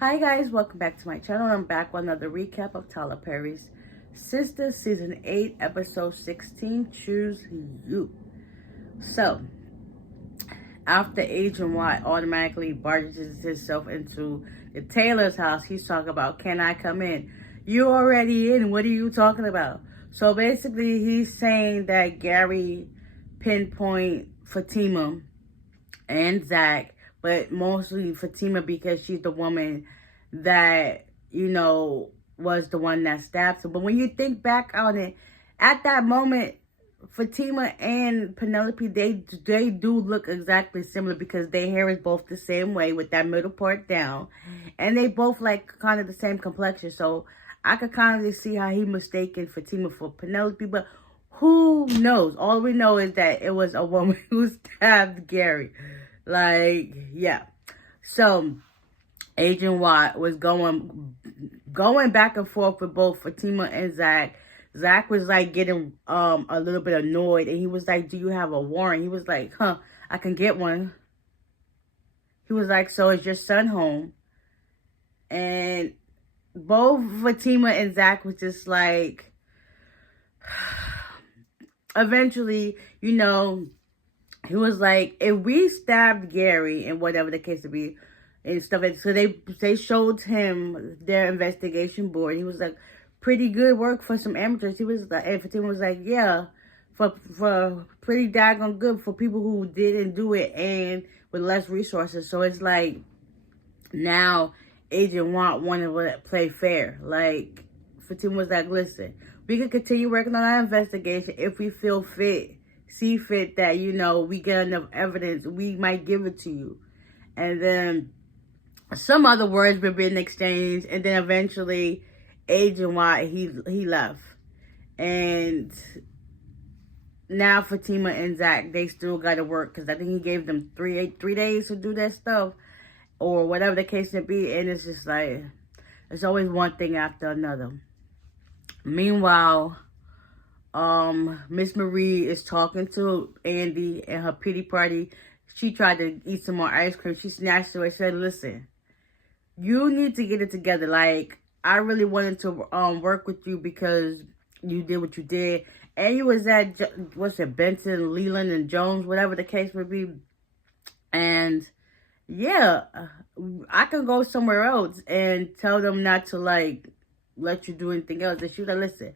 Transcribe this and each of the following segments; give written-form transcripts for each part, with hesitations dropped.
Hi guys, welcome back to my channel. I'm back with another recap of Tyler Perry's Sistas Season 8, Episode 16, Choose You. So, after Agent Watt automatically barges himself into the Taylor's house, he's talking about, can I come in? You already in, what are you talking about? So basically, he's saying that Gary pinpoint Fatima and Zach, but mostly Fatima because she's the woman that, was the one that stabbed him. But when you think back on it, at that moment, Fatima and Penelope, they do look exactly similar because their hair is both the same way with that middle part down. And they both like kind of the same complexion. So I could kind of see how he mistaken Fatima for Penelope, but who knows? All we know is that it was a woman who stabbed Gary. Like, yeah. So Agent Watt was going back and forth with both Fatima and Zach. Zach was like getting a little bit annoyed, and he was like, do you have a warrant? He was like, I can get one. He was like, so is your son home? And both Fatima and Zach was just like, eventually, he was like, if we stabbed Gary and whatever the case would be and stuff, so they showed him their investigation board. He was like, pretty good work for some amateurs. He was like, and Fatima was like, yeah, for pretty daggone good for people who didn't do it and with less resources. So it's like, now Agent wanted to play fair. Like, Fatima was like, listen, we can continue working on our investigation if we see fit that, we get enough evidence, we might give it to you. And then some other words were being exchanged, and then eventually Agent Watt, he left. And now Fatima and Zach, they still got to work because I think he gave them three days to do that stuff or whatever the case may be. And it's just like, it's always one thing after another. Meanwhile, Miss Marie is talking to Andy and her pity party. She tried to eat some more ice cream. She snatched it and said, listen, you need to get it together. Like, I really wanted to work with you because you did what you did. And you was at, Benson, Leland, and Jones, whatever the case would be. And, yeah, I can go somewhere else and tell them not to, like, let you do anything else. And she was like, listen,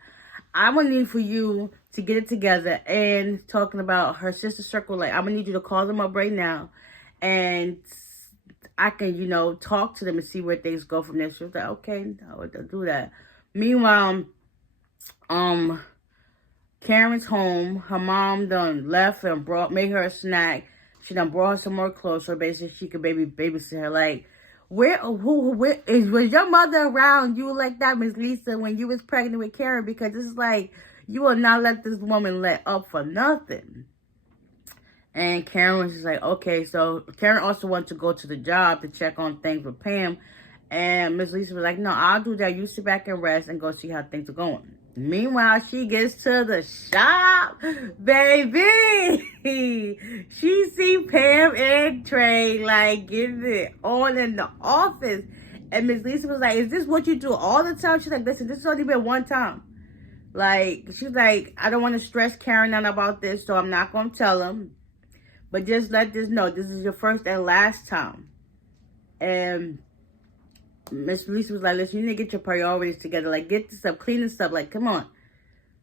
I'm going to need for you to get it together. And talking about her sister circle, like, I'm going to need you to call them up right now. And I can, talk to them and see where things go from there. She was like, okay, I'll do that. Meanwhile, Karen's home. Her mom done left and made her a snack. She done brought her some more clothes so basically she could babysit her. Like, where was your mother around you like that, Miss Lisa, when you was pregnant with Karen? Because it's like, you will not let this woman let up for nothing. And Karen was just like, okay. So Karen also wanted to go to the job to check on things with Pam. And Miss Lisa was like, no, I'll do that. You sit back and rest and go see how things are going. Meanwhile, she gets to the shop, baby. She see Pam and Trey, like, getting it on in the office. And Miss Lisa was like, is this what you do all the time? She's like, listen, this has only been one time. Like, she's like, I don't want to stress Karen out about this, so I'm not going to tell him. But just let this know, this is your first and last time. And Miss Lisa was like, listen, you need to get your priorities together. Like, get this up, clean this up. Like, come on.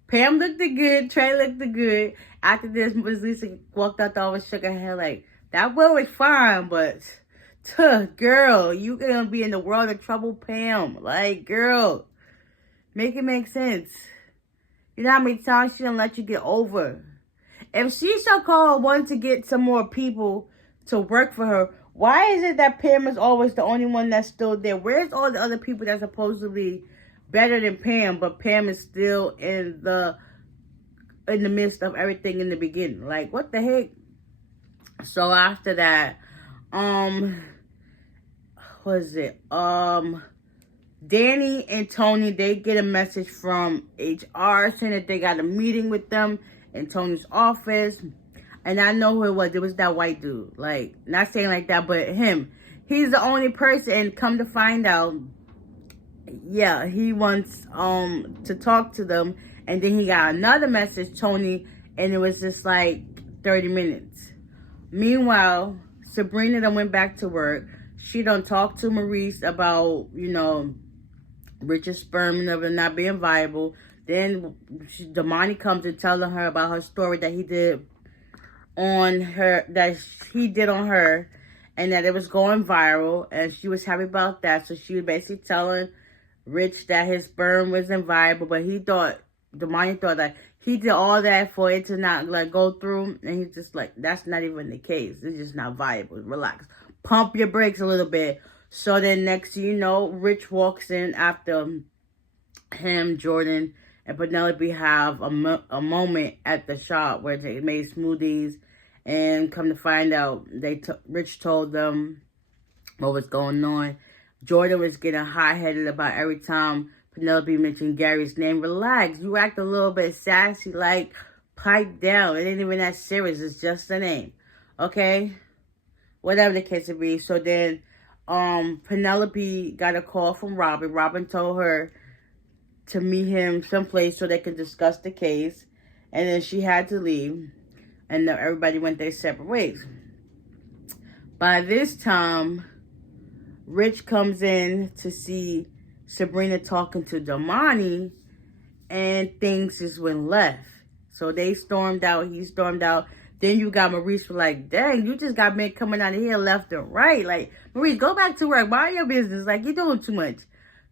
Pam looked good. Trey looked good. After this, Miss Lisa walked out the office, shook her head like, that will was fine, but, girl, you gonna be in the world of trouble, Pam. Like, girl, make it make sense. You know how many times she done let you get over? If she so-called wanted to get some more people to work for her, why is it that Pam is always the only one that's still there? Where's all the other people that's supposedly better than Pam, but Pam is still in the midst of everything in the beginning? Like, what the heck? So after that, Danny and Tony, they get a message from HR saying that they got a meeting with them in Tony's office. And I know who it was. It was that white dude. Like, not saying like that, but him. he's the only person, and come to find out, yeah, he wants to talk to them. And then he got another message, Tony, and it was just like 30 minutes. Meanwhile, Sabrina done went back to work. She done talked to Maurice about, Richard's sperm and everything not being viable. Then Damani comes and telling her about her story that he did on her, and that it was going viral, and she was happy about that. So she was basically telling Rich that his sperm wasn't viable, but Damani thought that he did all that for it to not like go through, and he's just like, that's not even the case. It's just not viable. Relax, pump your brakes a little bit. So then next thing you know, Rich walks in after him, Jordan, and Penelope have a moment at the shop where they made smoothies, and come to find out, Rich told them what was going on. Jordan was getting hot-headed about every time Penelope mentioned Gary's name. Relax, you act a little bit sassy, like, pipe down. It ain't even that serious, it's just a name, okay? Whatever the case may be. So then, Penelope got a call from Robin. Robin told her to meet him someplace so they could discuss the case. And then she had to leave. And everybody went their separate ways. By this time, Rich comes in to see Sabrina talking to Damani, and things just went left. So they stormed out. He stormed out. Then you got Maurice like, dang, you just got men coming out of here left and right. Like, Maurice, go back to work. Mind your business. Like, you're doing too much.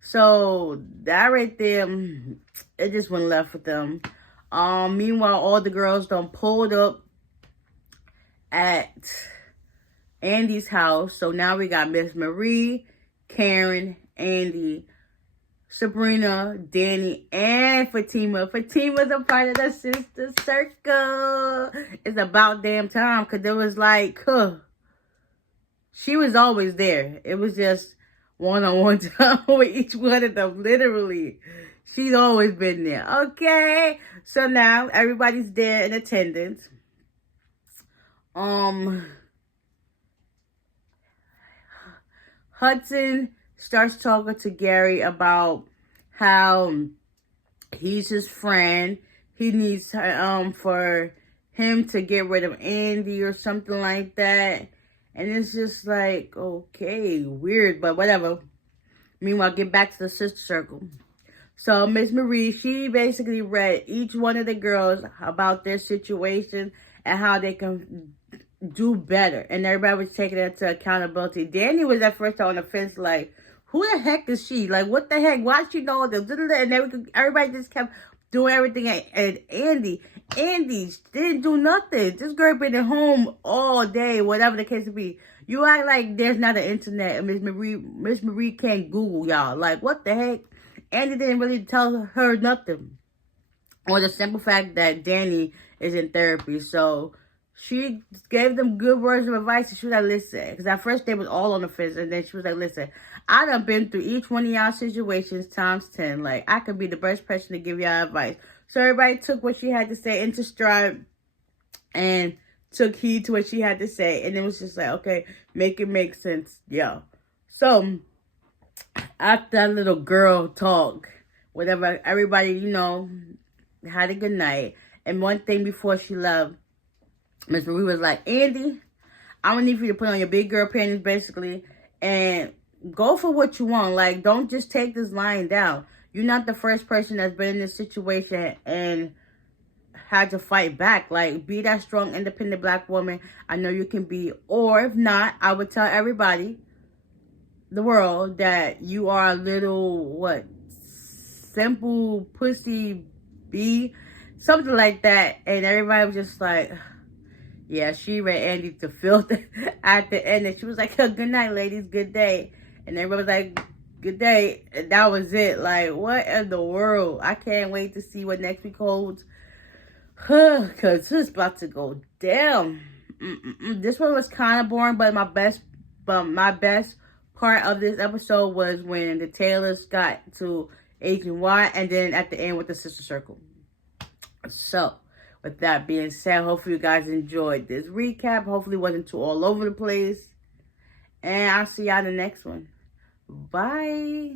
So that right there, it just went left with them. Meanwhile, all the girls done pulled up at Andy's house. So now we got Miss Marie, Karen, Andy, Sabrina, Danny, and Fatima. Fatima's a part of the Sistas circle. It's about damn time, because it was like, she was always there. It was just one-on-one time with each one of them, literally. She's always been there, okay? So now everybody's there in attendance. Hudson starts talking to Gary about how he's his friend. He needs for him to get rid of Andy or something like that. And it's just like, okay, weird, but whatever. Meanwhile, get back to the sister circle. So Miss Marie, she basically read each one of the girls about their situation and how they can do better. And everybody was taking that to accountability. Danny was at first on the fence like, who the heck is she? Like, what the heck? Why she know this? And everybody just kept doing everything. And Andy didn't do nothing. This girl been at home all day, whatever the case may be. You act like there's not an internet, and Miss Marie can't Google y'all. Like, what the heck? Andy didn't really tell her nothing. Or the simple fact that Danny is in therapy. So she gave them good words of advice, and she was like, listen. Because at first they was all on the fence, and then she was like, listen, I done been through each one of y'all situations times 10. Like, I could be the best person to give y'all advice. So everybody took what she had to say into stride and took heed to what she had to say. And it was just like, okay, make it make sense. Yeah. So after that little girl talk, whatever, everybody, had a good night. And one thing before she left, Miss Marie was like, Andy, I'm going to need for you to put on your big girl panties, basically, and go for what you want. Like, don't just take this lying down. You're not the first person that's been in this situation and had to fight back. Like, be that strong, independent black woman I know you can be. Or if not, I would tell everybody, the world, that you are a little, simple pussy bee, something like that. And everybody was just like, yeah, she read Andy to filth at the end. And she was like, good night, ladies, good day. And everybody was like, good day. And that was it. Like, what in the world? I can't wait to see what next week holds. Because it's about to go down. This one was kind of boring, but my best part of this episode was when the Taylors got to Agent Y, and then at the end with the sister circle. So, with that being said, hopefully you guys enjoyed this recap. Hopefully it wasn't too all over the place. And I'll see y'all in the next one. Bye.